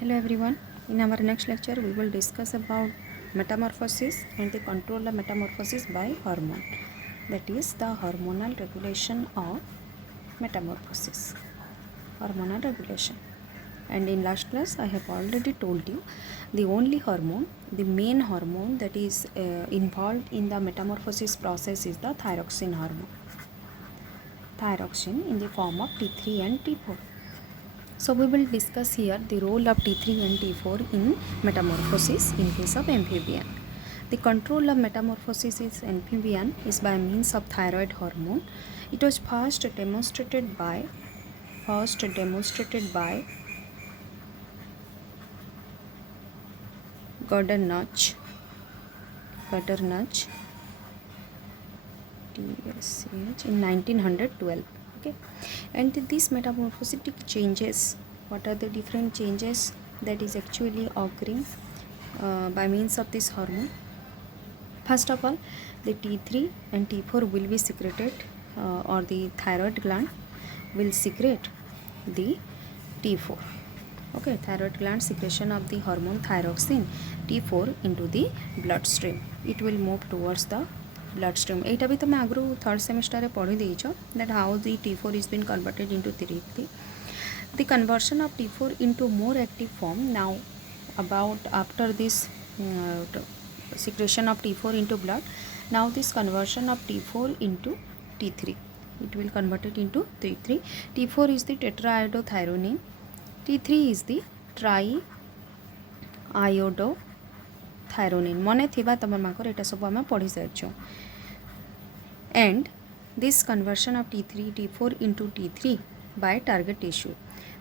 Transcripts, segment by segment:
Hello everyone. In our next lecture we will discuss about metamorphosis and the control of metamorphosis by hormone. That is the hormonal regulation of metamorphosis. Hormonal regulation. And in last class I have already told you the only hormone, the main hormone that is involved in the metamorphosis process is the thyroxine hormone. Thyroxine in the form of T3 and T4. So we will discuss here the role of T3 and T4 in metamorphosis in case of amphibian. The control of metamorphosis in amphibian is by means of thyroid hormone. It was first demonstrated by Gordon-Nuch in 1912. Okay, and these metamorphotic changes, what are the different changes that is actually occurring by means of this hormone? First of all, the T3 and T4 will be secreted or the thyroid gland will secrete the T4. Okay, thyroid gland secretion of the hormone thyroxine T4 into the bloodstream. It will move towards the bloodstream. एटा भी तुम आगु third semester रे पढ़ी देइछ that how the T4 is been converted into T3. The conversion of T4 into more active form. Now about after this secretion of T4 into blood, now this conversion of T4 into T3, it will convert it into T3. T4 is the tetraiodothyronine, T3 is the triiodothyronine. मने थिबा तमर माकर एटा सब आमे पढ़ी सारछो. And this conversion of T3 T4 into T3 by target tissue,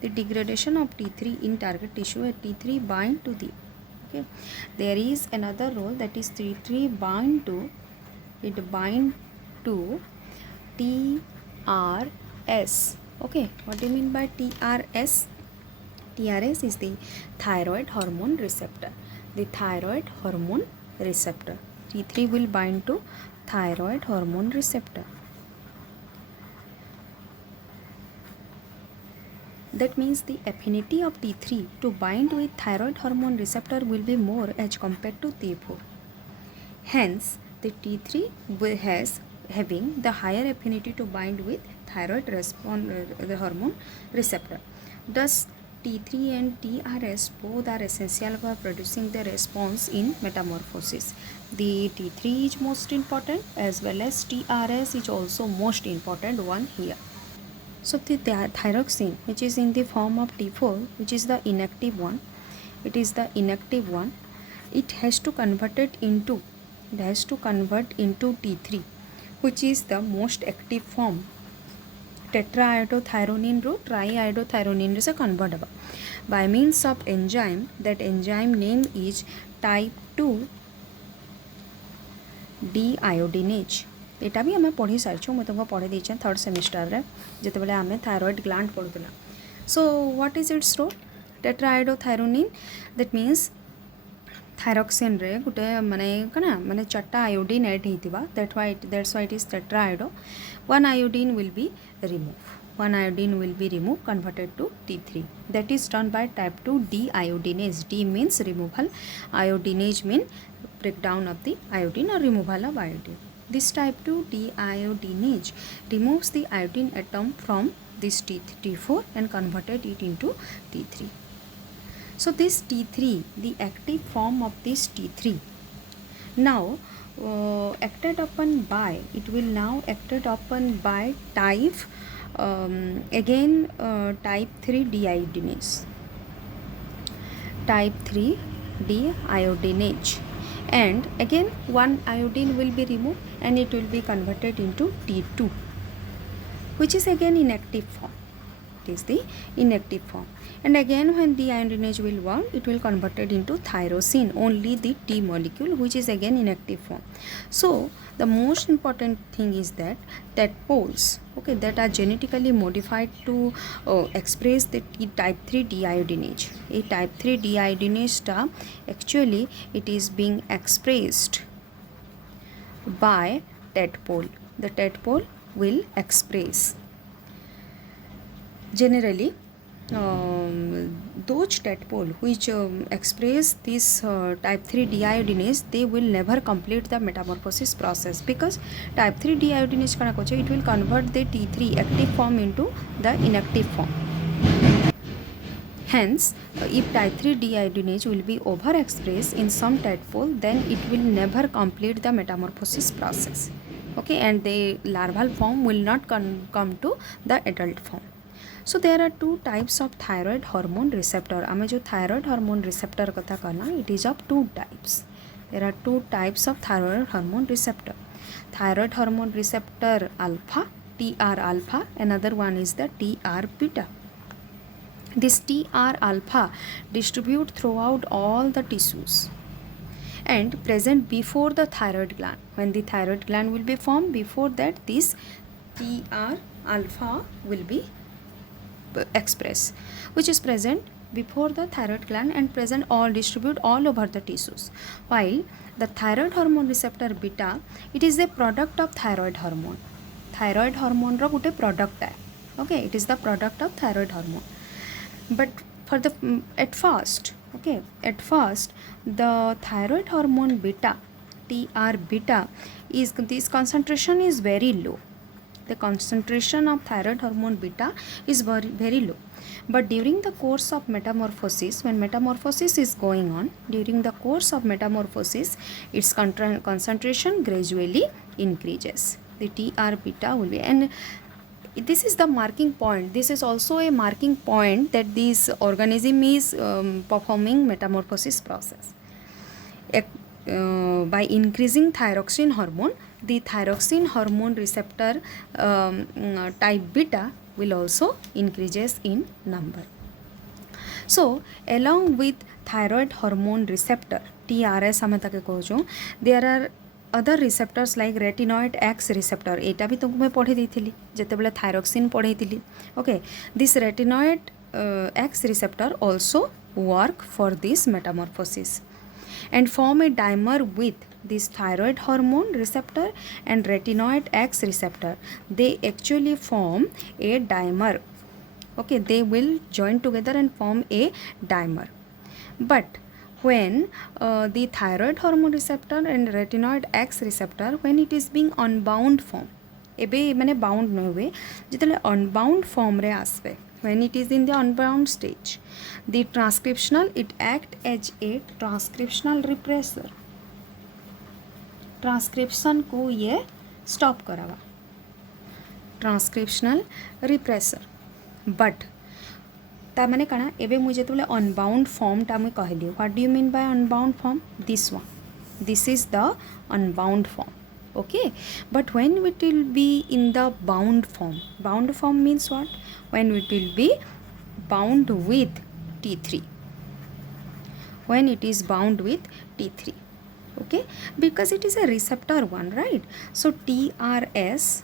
the degradation of T3 in target tissue, T3 bind to the, okay, there is another role, that is T3 bind to TRS. Okay, what do you mean by TRS? TRS is the thyroid hormone receptor. The thyroid hormone receptor. T3 will bind to thyroid hormone receptor. That means the affinity of T3 to bind with thyroid hormone receptor will be more as compared to T4. Hence, the T3 has having the higher affinity to bind with thyroid the hormone receptor. Thus, T3 and TRS both are essential for producing the response in metamorphosis. The T3 is most important as well as TRS is also most important one here. So the thyroxine, which is in the form of T4, which is the inactive one, it is the inactive one. It has to convert into T3, which is the most active form. Tetraiodothyronine ro triiodothyronine is a convert by means of enzyme. That enzyme name is type 2 deiodinase. एटा भी आम पढ़ी सारी मुझे तुमको पढ़े देछे third semester रे जते बेले आमे थायराइड ग्लैंड पढ़ुतला. So what is its role? Tetraiodothyronine, that means thyroxine रे गुटे माने कना माने चारटा आयोडीन ऐड हेतिबा, that's why it is tetraiodo. One iodine will be removed, converted to T3. That is done by type 2 deiodinase. D means removal, iodinase means breakdown of the iodine or removal of iodine. This type 2 deiodinase removes the iodine atom from this T4 and converted it into T3. So this T3, the active form of this T3, now acted upon by type type 3 deiodinase. And again one iodine will be removed and it will be converted into T2, which is again inactive form. It is the inactive form. And again when deiodinase will work, it will converted into tyrosine, only the T molecule, which is again inactive form. So the most important thing is that tadpoles, okay, that are genetically modified to express the type 3 deiodinase. A type 3 deiodinase actually it is being expressed by tadpole. The tadpole will express. Generally those tadpole which express this type 3 deiodinase, they will never complete the metamorphosis process, because type 3 deiodinase kana koche, it will convert the T3 active form into the inactive form. Hence, if type 3 deiodinase will be overexpressed in some tadpole, then it will never complete the metamorphosis process. Okay, and the larval form will not come to the adult form. So there are two types of thyroid hormone receptor. आमे जो thyroid hormone receptor कथा कहना, it is of two types. There are two types of thyroid hormone receptor. Thyroid hormone receptor alpha, TR alpha. Another one is the TR beta. This TR alpha distribute throughout all the tissues and present before the thyroid gland. When the thyroid gland will be formed, before that this TR alpha will be expressed, which is present before the thyroid gland and present all distribute all over the tissues. While the thyroid hormone receptor beta, it is a product of thyroid hormone. Thyroid hormone ro gute product hai. Okay, it is the product of thyroid hormone. But for the at first the thyroid hormone beta, TR beta, is this concentration is very low. The concentration of thyroid hormone beta is very low. But during the course of metamorphosis, when metamorphosis is going on, during the course of metamorphosis, its concentration gradually increases. The TR beta will be, and this is the marking point. This is also a marking point that this organism is performing metamorphosis process. By increasing thyroxine hormone, the thyroxine hormone receptor type beta will also increases in number. So along with thyroid hormone receptor TRS हम ताके कहूँ, there are other receptors like retinoid X receptor. एटा भी तुमको मैं पढ़े देइथिली जते बेले thyroxine पढ़ेइथिली. Okay, this retinoid X receptor also work for this metamorphosis and form a dimer with this thyroid hormone receptor and retinoid X receptor. They actually form a dimer. Okay, they will join together and form a dimer. But when the thyroid hormone receptor and retinoid X receptor, when it is being unbound form, एबे माने bound न हुए, जितले unbound form रे आसवे, when it is in the unbound stage, the transcriptional, it act as a transcriptional repressor. Transcription को ये stop करावा, transcriptional repressor. But ता माने काना, एबे मुझे तो अनबाउंड फॉर्म टा मुझे कहली. What do you mean by unbound form? This one, this is the unbound form. Okay, but when it will be in the bound form means what? When it will be bound with T3, when it is bound with T3. Okay, because it is a receptor one, right? So TRS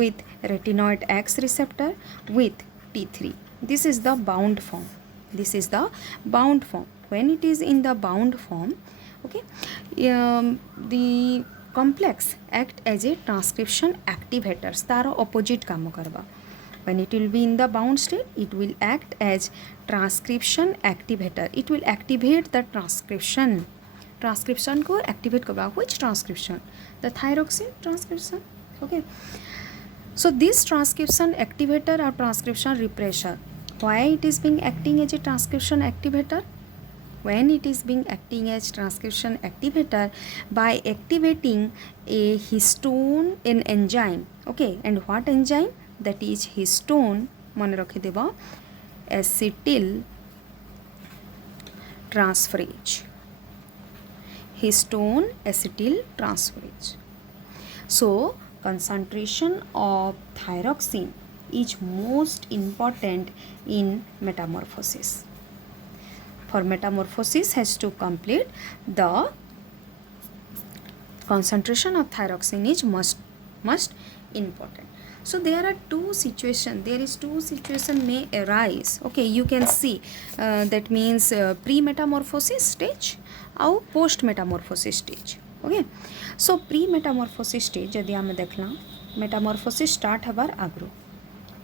with retinoid X receptor with T3, this is the bound form. This is the bound form. When it is in the bound form, okay, the complex act as a transcription activator. Taro opposite काम करवा. When it will be in the bound state, it will act as transcription activator. It will activate the transcription. Transcription को activate करवा. Which transcription? The thyroxine transcription. Okay. So this transcription activator or transcription repressor, why it is being acting as a transcription activator? When it is being acting as transcription activator by activating a histone, an enzyme. Okay, and what enzyme? That is histone, मन रखी देबा, acetyl transferase. Histone acetyl transferase. So concentration of thyroxine is most important in metamorphosis. For metamorphosis has to complete, the concentration of thyroxine is must important. So there are two situations. There is two situation may arise. Okay, you can see that means pre-metamorphosis stage or post-metamorphosis stage. Okay, so pre-metamorphosis stage यदि आमे देखला, metamorphosis start हबार आगरो.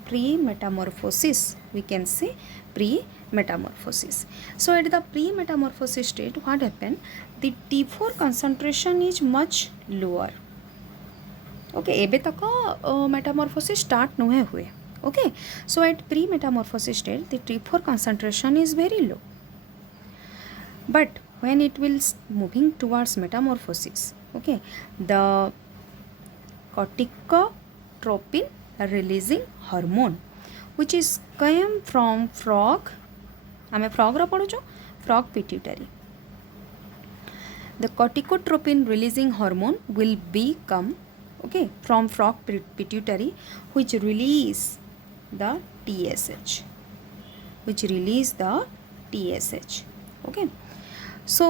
pre-metamorphosis, we can say pre-metamorphosis. So at the pre-metamorphosis state, what happened? The T4 concentration is much lower. Okay एबे तक Metamorphosis start नुहे हुए. Okay, so at pre-metamorphosis state the T4 concentration is very low, but when it will moving towards metamorphosis, okay, the corticotropin releasing hormone which is came from frog, आमे frog रा पढ़ुचो, frog pituitary. The corticotropin releasing hormone will become, okay, from frog pituitary, which release the TSH, okay. So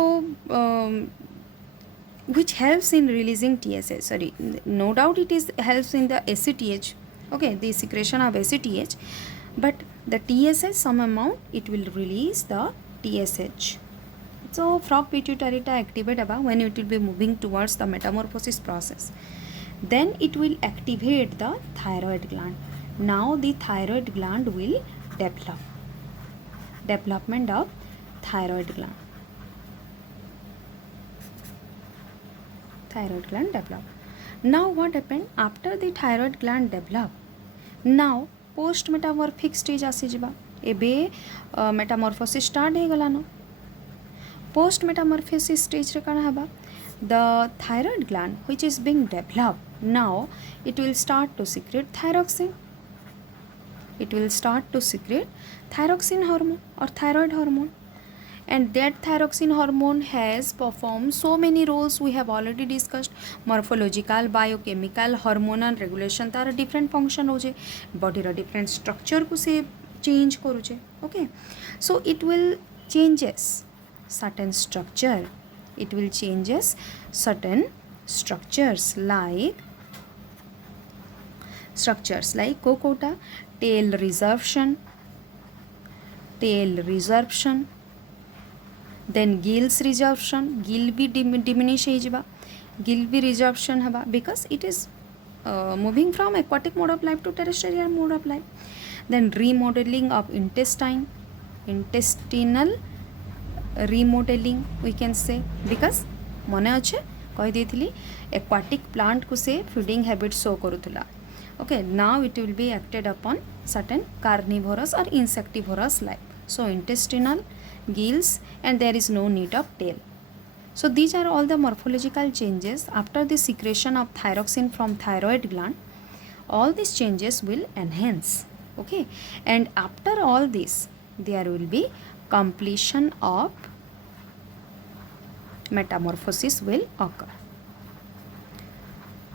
which helps in releasing TSH, sorry, no doubt it is helps in the ACTH, okay, the secretion of ACTH, but the TSH some amount it will release the TSH. So frog pituitary ta activate aba when it will be moving towards the metamorphosis process. Then it will activate the thyroid gland. Now the thyroid gland will develop. Development of thyroid gland. Thyroid gland develop. Now what happened after the thyroid gland develop? Now post metamorphic stage आसी जिबा. एबे metamorphosis start हे गला न. Post metamorphosis stage रे काना हबा? The thyroid gland which is being developed, now it will start to secrete thyroxine. It will start to secrete thyroxine hormone or thyroid hormone, and that thyroxine hormone has performed so many roles we have already discussed. Morphological, biochemical, hormonal regulation तार different function हो जे, body रा different structure को से change करू जे. Okay, so it will changes certain structure. It will changes certain structures like cocota, tail resorption, then gills resorption, gill भी diminish हो जिबा, gill भी resorption हबा because it is moving from aquatic mode of life to terrestrial mode of life. Then remodeling of intestinal remodeling we can say, because मने अच्छे कही देथिली aquatic plant को से feeding habit show करूथुला. Okay, now it will be acted upon certain carnivorous or insectivorous life. So intestinal, gills, and there is no need of tail. So these are all the morphological changes after the secretion of thyroxine from thyroid gland. All these changes will enhance. Okay, and after all this there will be completion of metamorphosis will occur.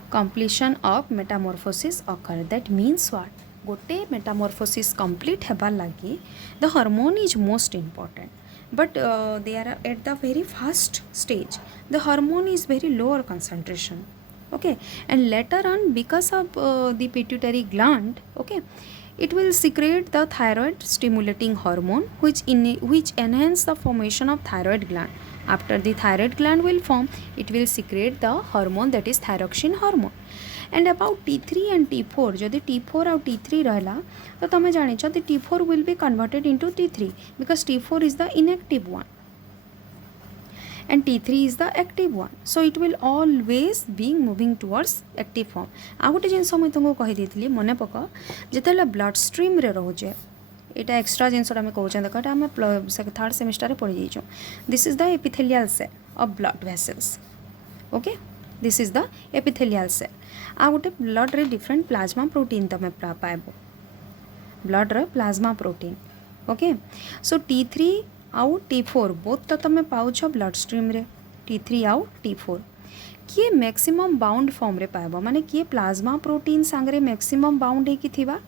Completion of metamorphosis occur. That means what? Gote metamorphosis complete heba lagi, the hormone is most important, but they are at the very first stage. The hormone is very lower concentration. Okay, and later on because of the pituitary gland, okay, it will secrete the thyroid stimulating hormone which enhance the formation of thyroid gland. After the thyroid gland will form, it will secrete the hormone that is thyroxine hormone. And about T3 and T4, जदि T4 और T3 रहला तो तमे जानिछ the T4 will be converted into T3 because T4 is the inactive one and T3 is the active one. So it will always be moving towards active form. आ गोटे जिनस मुझे तुमको कही देथिली मने पका जेतेला ब्लड स्ट्रीम रे रहुचे एटा एक्स्ट्रा जिनस आमे कहउछन देख एटा आमे थर्ड सेमेस्टर रे पढ़ी जाइछो. This is the epithelial cell of blood vessels. Okay, this is the epithelial cell. आ गोटे ब्लड रे डिफरेंट प्लाज्मा प्रोटीन तमे पाइबो, ब्लड रे plasma protein. Okay, so T3 आउ T4 बोथ तो तमे पाउछ ब्लड स्ट्रीम रे. T3 आउ T4 किए मैक्सिमम बाउंड फॉर्म रे पाइबो, माने किए प्लाज्मा प्रोटीन सांगरे मैक्सिमम बाउंड हे कि थिबा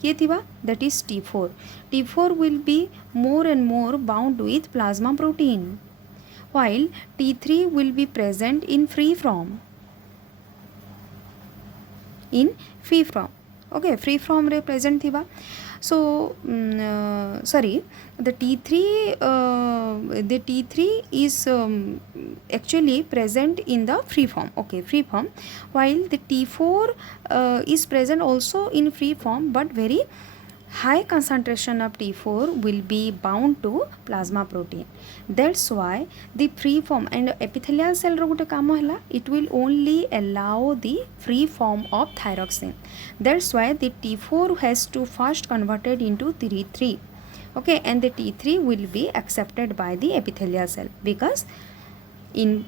किए थिबा, that is T4. T4 will be more and more bound with plasma protein while T3 will be present in free form. Okay, free form रे present थिबा. So sorry, the T3 is actually present in the free form, okay, free form, while the T4 is present also in free form, but very high concentration of T4 will be bound to plasma protein. That's why the free form and epithelial cell ro gote kamo hela, it will only allow the free form of thyroxine. That's why the T4 has to first converted into T3, okay, and the T3 will be accepted by the epithelial cell, because in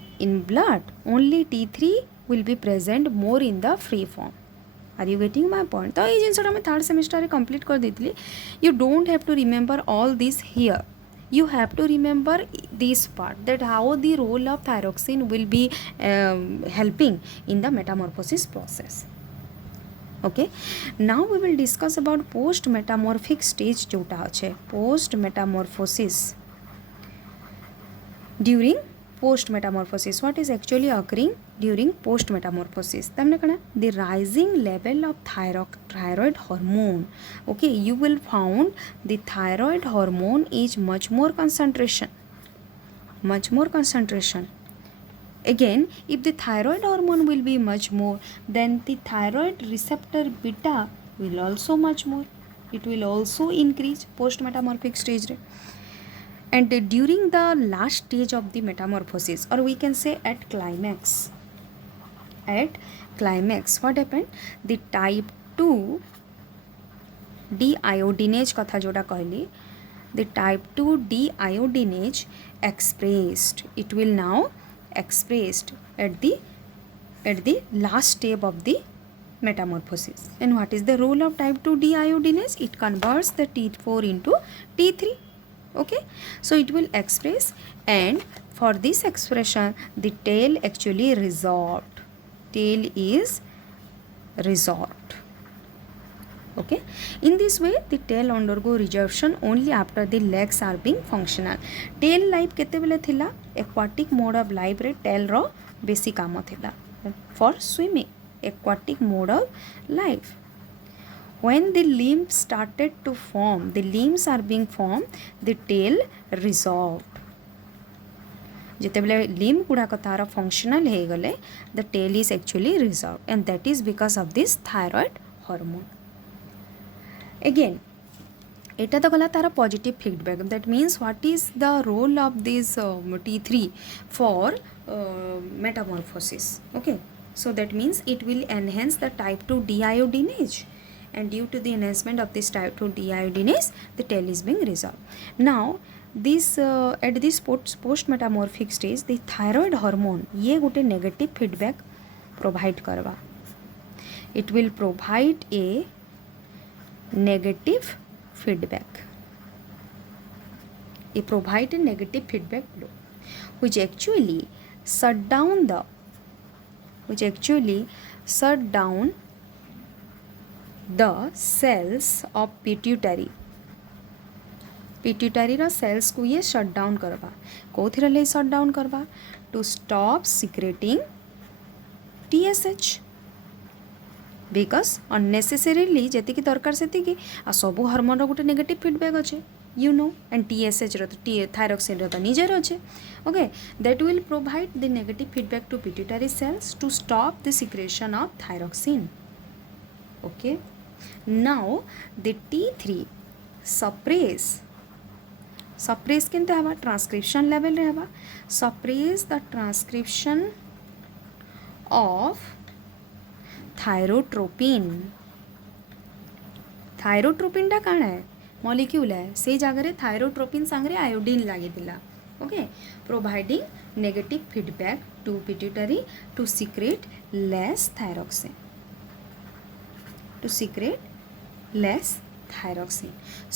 blood only T3 will be present more in the free form. Are you getting my point? तो ये जिनसा मैं third semester complete कर देती. You don't have to remember all this here. You have to remember this part, that how the role of thyroxine will be helping in the metamorphosis process. Okay, now we will discuss about post metamorphic stage जोटा अच्छे post metamorphosis. During post metamorphosis, what is actually occurring during post metamorphosis? तमने कना the rising level of thyroid hormone. Okay, you will found the thyroid hormone is much more concentration. Again, if the thyroid hormone will be much more, then the thyroid receptor beta will also much more. It will also increase post metamorphic stage. And during the last stage of the metamorphosis, or we can say at climax, what happened? The type 2 deiodinase katha जोटा कहली, the type 2 deiodinase expressed, it will now expressed at the last step of the metamorphosis. And what is the role of type 2 deiodinase? It converts the T4 into T3. Okay, so it will express, and for this expression the tail actually resolved. Tail is resolved. Okay, in this way the tail undergo resorption only after the legs are being functional. Tail life केते बेले थिला? Aquatic mode of life रे tail रो बेसी काम थिला for swimming. Aquatic mode of life. When the limbs started to form, the limbs are being formed, the tail resolved. जेतेबेले limb गुड़ाक तार फंक्शनल हो गले, the tail is actually resolved, and that is because of this thyroid hormone. Again, एटा तो गला तार positive feedback. That means what is the role of this T3 for metamorphosis. Okay, so that means it will enhance the type 2 deiodinase, and due to the enhancement of this type 2 deiodinase, the tail is being resolved. Now this at this post metamorphic stage, the thyroid hormone ये गोटे negative feedback provide करवा. It will provide a negative feedback. It provide a negative feedback flow, which actually shut down the cells of pituitary. Pituitary रो cells को ये shut down करवा. कोथिर ले shut down करवा? To stop secreting TSH. Because unnecessarily जी दरकार से सबू हार्मोन गोटे नेगेटिव फीडबैक अच्छे, you know, and TSH thyroxine तो निजर अच्छे. Okay, that will provide the negative feedback to pituitary cells to stop the secretion of thyroxine. Okay, now the T3 suppress केनते हवा? ट्रांसक्रिप्शन लेवल रे हवा. Suppress the transcription of thyrotropin. Thyrotropin टा काण है? मॉलिक्यूल है. से जगह रे थायरोट्रोपिन सांगरे आयोडीन लागी दिला. Okay, providing negative feedback to pituitary to secrete less thyroxine.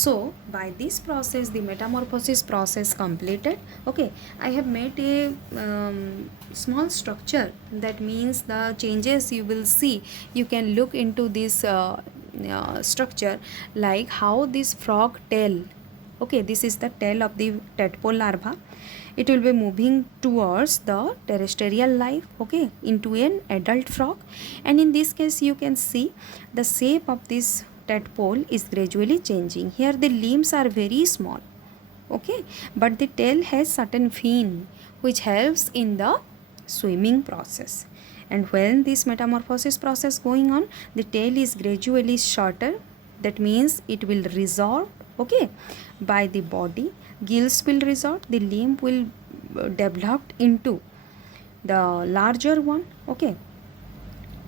So by this process the metamorphosis process completed. Okay, I have made a small structure, that means the changes you will see, you can look into this structure, like how this frog tail. Okay, this is the tail of the tadpole larva. It will be moving towards the terrestrial life, okay, into an adult frog. And in this case you can see the shape of this tadpole is gradually changing. Here the limbs are very small, okay, but the tail has certain fin which helps in the swimming process. And when this metamorphosis process going on, the tail is gradually shorter. That means it will resolve, okay, by the body. Gills will resolve. The limb will develop into the larger one, okay,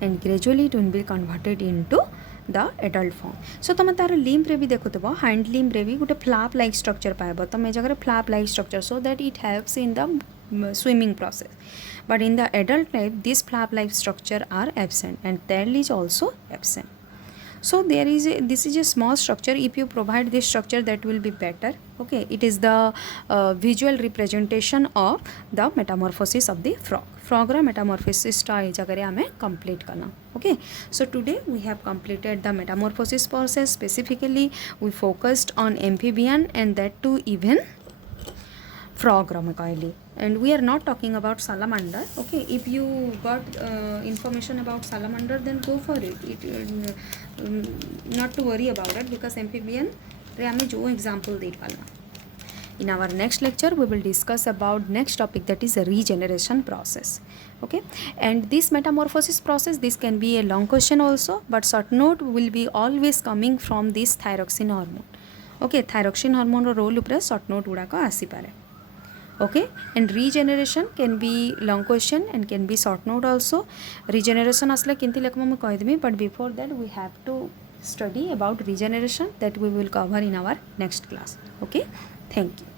and gradually it will be converted into the adult form. So तुम तार limb रे भी देखुथबो, hand limb रे भी गोटे flap like structure पाइबो. तुम ए जगह flap like structure so that it helps in the swimming process. But in the adult type, this flap like structure are absent and tail is also absent. So there is this is a small structure. If you provide this structure, that will be better, okay. It is the visual representation of the metamorphosis of the frog. Frog ra metamorphosis टा ए जगह रे हमें complete करना, okay. So today we have completed the metamorphosis process. Specifically we focused on amphibian and that too even frog Ramakaili. And we are not talking about salamander, okay. If you got information about salamander, then go for it. Not to worry about it, because amphibian रे हमें जो example दे पालना. In our next lecture we will discuss about next topic, that is a regeneration process, okay. And this metamorphosis process, this can be a long question also, but short note will be always coming from this thyroxine hormone, okay. Thyroxine hormone role upre short note गुड़ाक आसी पारे, okay. And regeneration can be long question and can be short note also. Regeneration asle kinti lekmo mu koi demi, but before that we have to study about regeneration, that we will cover in our next class, okay. Thank you.